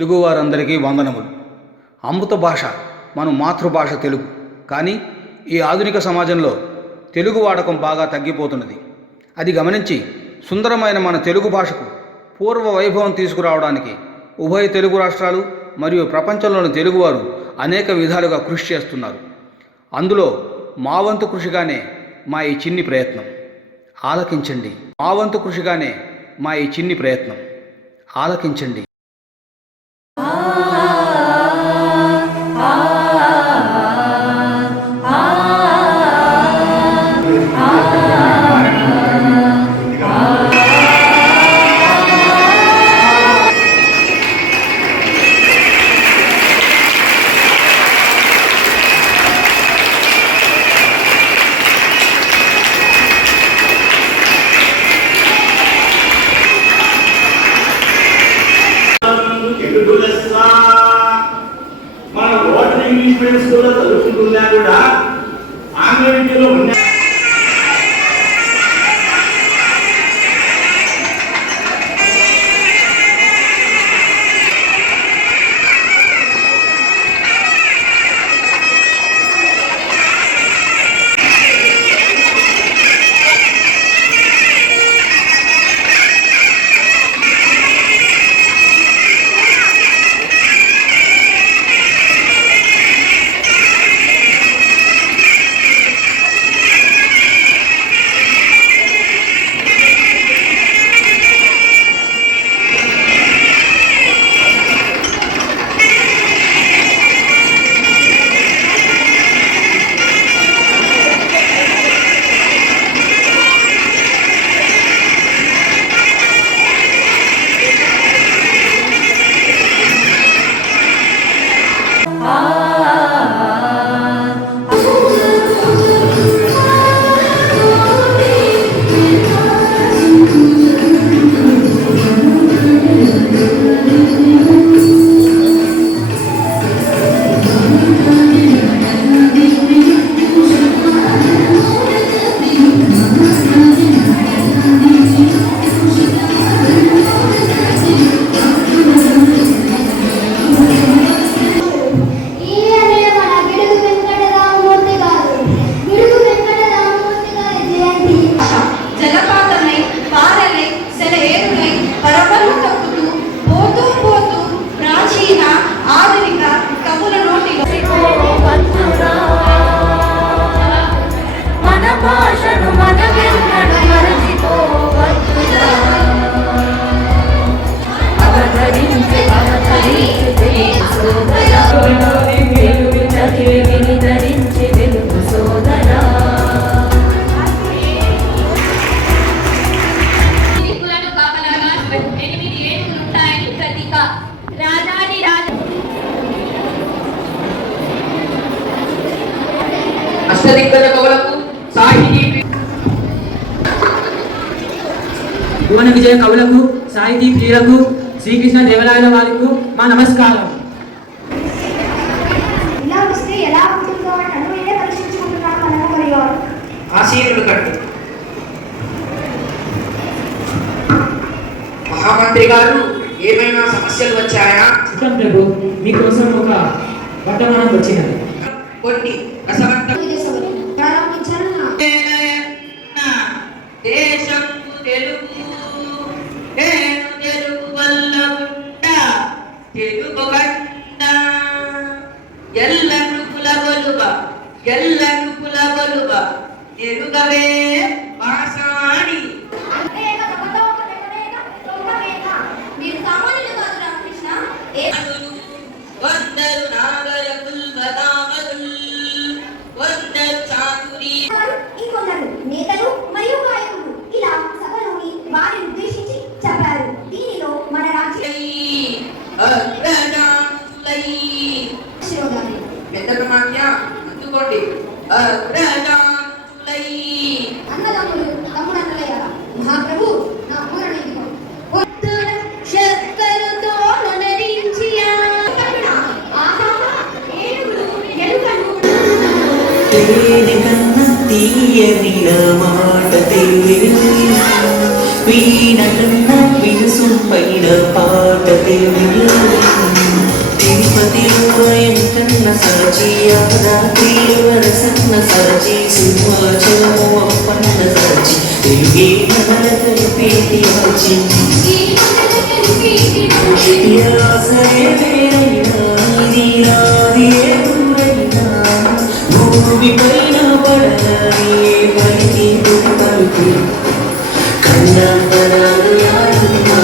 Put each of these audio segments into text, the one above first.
తెలుగువారందరికీ వందనములు. అమృత భాష మన మాతృభాష తెలుగు. కానీ ఈ ఆధునిక సమాజంలో తెలుగు వాడకం బాగా తగ్గిపోతున్నది. అది గమనించి సుందరమైన మన తెలుగు భాషకు పూర్వ వైభవం తీసుకురావడానికి ఉభయ తెలుగు రాష్ట్రాలు మరియు ప్రపంచంలోని తెలుగువారు అనేక విధాలుగా కృషి చేస్తున్నారు. అందులో మా వంతు కృషిగానే మా ఈ చిన్ని ప్రయత్నం ఆలకించండి. మా వంతు కృషిగానే మా ఈ చిన్ని ప్రయత్నం ఆలకించండి. మన ఓటర్ ఇంగ్లీష్ మీడియం స్కూల్లో చదువుకుంటున్నా కూడా ఆంగ్ల విద్యలో ఉన్న అష్టదిగ్గజ కవులకు సాహితీ భువన విజయ కవులకు సాహితీ ప్రియులకు శ్రీకృష్ణ దేవరాయల వారికి మా నమస్కారం. ఆశీనులు కట్టు మహామంత్రి గారు, ఏమైనా సమస్యలు వచ్చాయా? చిత్తం ప్రభు, మీకోసం ఒక వర్తమానం వచ్చినది. కొన్ని రసవంత దేశం తెలుగు తెలుగు వల్ల తెలుగు గంట ఎల్లను కులగొలుగా ఎరుగవే భాషాని. వందరు నాగరకుల్ బదామరుల్ వందరు చాతురి ఇంకొందరు నేతలు మరియు గాయకులు ఇలా సభలోని వారిని ఉద్దేశించి చెప్పారు. దీనిలో మన రాజ్యం అందుకోండి. అన్నదమ్ములు తమ్ముడన్నలయ్య మహాప్రభు నా పూరణిదిగో శక్తులతో ననరించి తీయని మాట వీణ కన్నా వినుసు సొంపైన పాట తిరుపతిలో ఎంకన్న సరచి యాదాద్రిలో వరసన్న సరచి సింహాచలము అప్పన్న సరచి తెలుగే నమల కలిపేటి వచ్చి ఆసరే వేరైనా నీరాది ఎదురైనా భూమి పైన పడని పలికి పలుకు కన్నపరాలు యారున్నా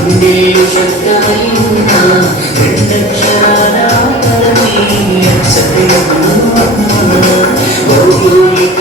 ఉండే శబ్దమైనా రెండక్షరాల పదవి అక్షరమా భౌగోళిక